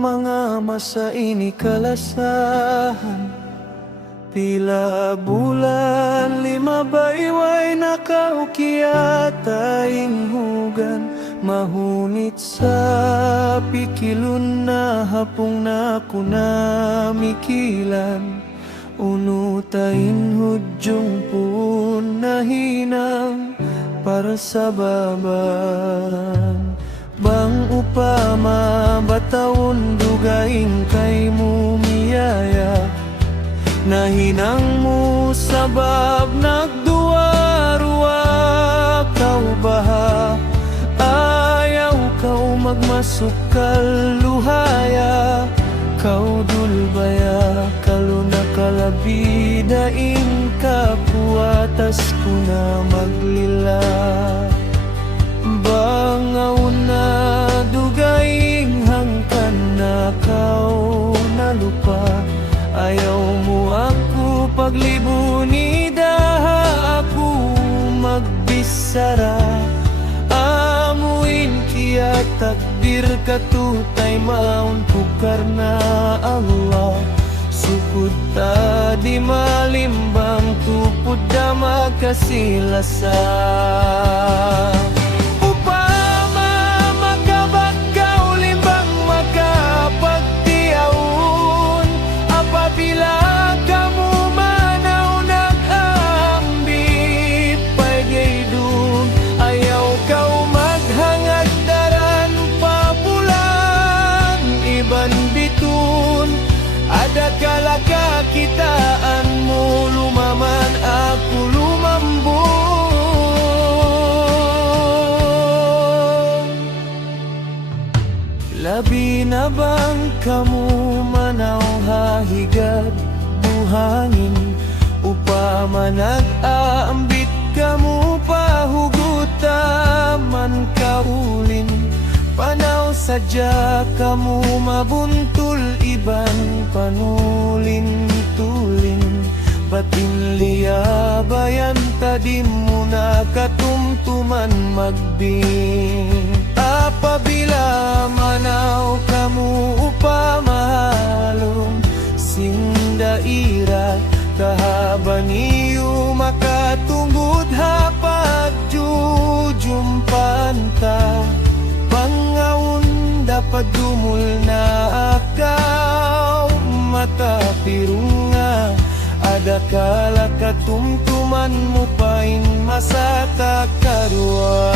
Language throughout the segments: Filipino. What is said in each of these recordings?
mga masa inikalasahan. Tila bulan, lima bayway nakaukyat aing hugan. Mahunit sa pikilun na hapong na kunamikilan. Unutain hudyong pun na hinang para sa baban. Bang upama batawon dugaing kay mumiyaya. Nahinang mo sabab nagduwa-ruwa. Kau baha, ayaw kau magmasukal luhaya. Kau dulbaya, kaluna kalabida in kapuatas ko na maglila. Bangaw na dugaing hangkan na kau na lupa. Ayaw mo ako paglibuni, daha ako magbisara. Amuin kiya takdir katutay maun pukar na Allah. Sukud ta di malimbang tupud da makasilasa. Adakala kakitaan mo lumaman, ako lumambong. Labi na bang kamu manaw hahigad buhangin. Upama nag-aambit kamu pahuguta man kaulin. Panaw sadya kamu mabuntul, iban panulin-tulin. Batin liabayan tadi mo na katumtuman magbing. Apabila manaw kamu upamahalong sindaira. Kahaban iyo makatunggod hapag jujumpanta. Pangawon dapat dumul na akaw mata pirunga. Adakala katumtuman mo pain masata karua.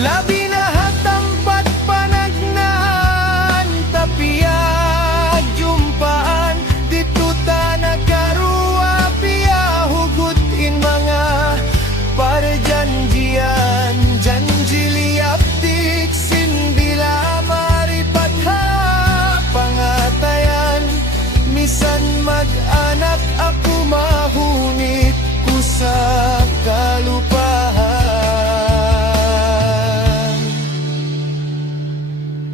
Labi na hatampat panagnan tapiag jumpaan. Dito ta nagkarua piya hugot in mga parjanjian. Janjili aptik sindila maripatha pangatayan. Misan mag-anak ako mahunit ko sa kalupahan.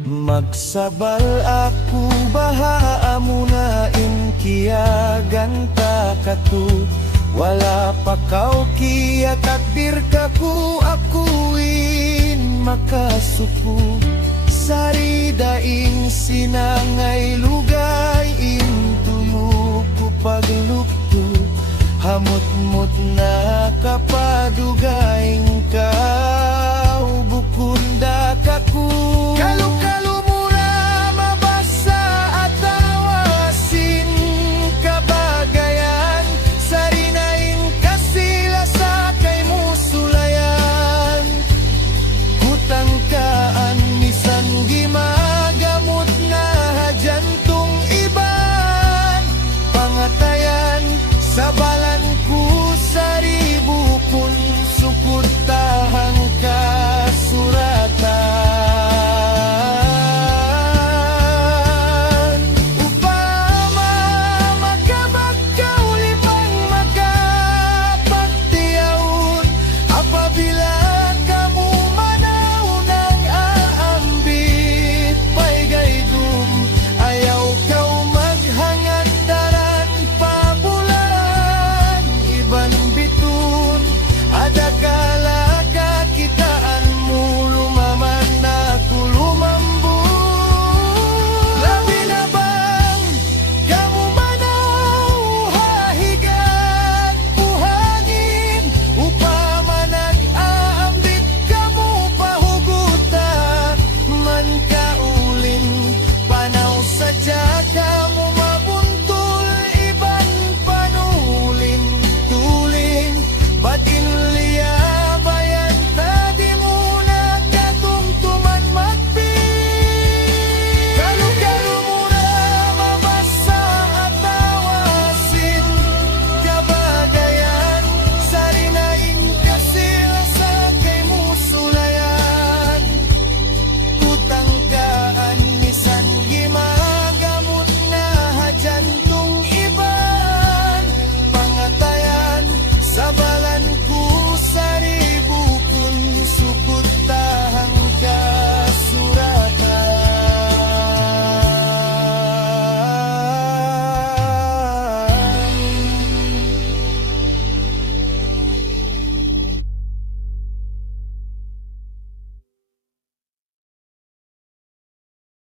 Magsabal ako baha muna inkiyagan ta katu. Wala pa kau kiya takdir kaku akuin makasuku. Sari daing sinangay lugay intuyo ko paglukto. Hamot-mot na kapadugay